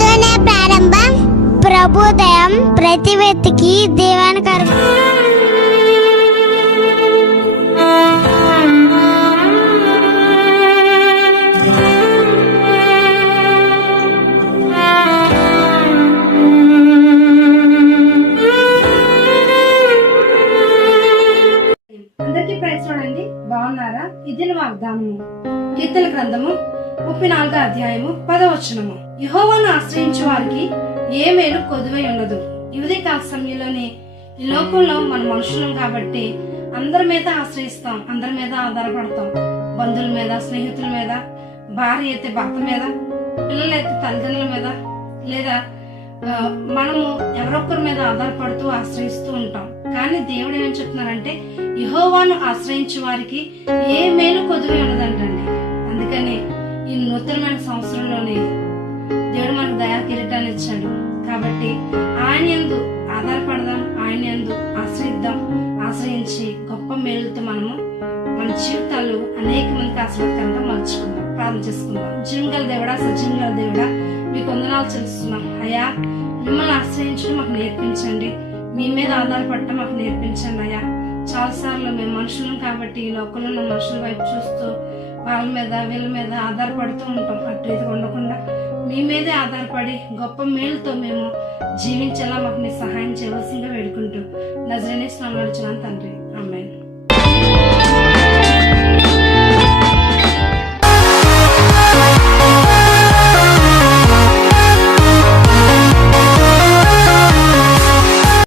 క్రీస్తున ప్రారంభం? ప్రభుదయం ప్రతి వ్యక్తికి దేవాని కర్మ ఇది వాగ్దానము. కీర్తన గ్రంథము ముప్పై నాలుగో అధ్యాయము పదవచనము. యహోవాను ఆశ్రయించే వారికి ఏ మేలు కొదువై ఉండదు. ఇవదే కాల సమయంలోనే ఈ లోకంలో మన మనుషులం కాబట్టి అందరి మీద ఆశ్రయిస్తాం అందరి మీద ఆధారపడతాం. బంధువుల మీద స్నేహితుల మీద భార్య అయితే భర్త మీద పిల్లలు అయితే తల్లిదండ్రుల మీద లేదా మనము ఎవరొక్కరి మీద ఆధారపడుతూ ఆశ్రయిస్తూ ఉంటాం. కానీ దేవుడు ఏమని చెప్తున్నారంటే యహోవాను ఆశ్రయించే వారికి ఏ మేలు కొదువే ఉండదు సంవత్సరంలోనే దేవుడు మనకు దయా కిరీటాన్ని ఇచ్చాడు. కాబట్టి ఆయన యందు ఆధారపడదాం ఆయన యందు ఆశ్రయిద్దాం ఆశ్రయించి గొప్ప మేలుతో మనము మన జీవితాలు అనేక మందికి ఆశ్రయకరంగా మలుచుకుందాం ప్రార్థన చేసుకుందాం. జీవంగల దేవుడా సజీవంగల దేవుడా మీకు వందనాలు చెల్లిస్తున్నాం. అయ్యా మిమ్మల్ని ఆశ్రయించడం మాకు నేర్పించండి. మీ మీద ఆధారపడటం మాకు నేర్పించండి అయ్యా. చాలాసార్లు మేము మనుషులం కాబట్టి ఈ లోకంలో ఉన్న మనుషుల వైపు చూస్తూ వాళ్ళ మీద వీళ్ళ మీద ఆధారపడుతూ ఉంటాం. అటు ఇది ఉండకుండా మీ మీదే ఆధారపడి గొప్ప మేలుతో మేము జీవించేలా మాకు మీ సహాయం చేయవలసిందిగా వేడుకుంటూ నజరేనే స్నానం తండ్రి. అమ్మాయి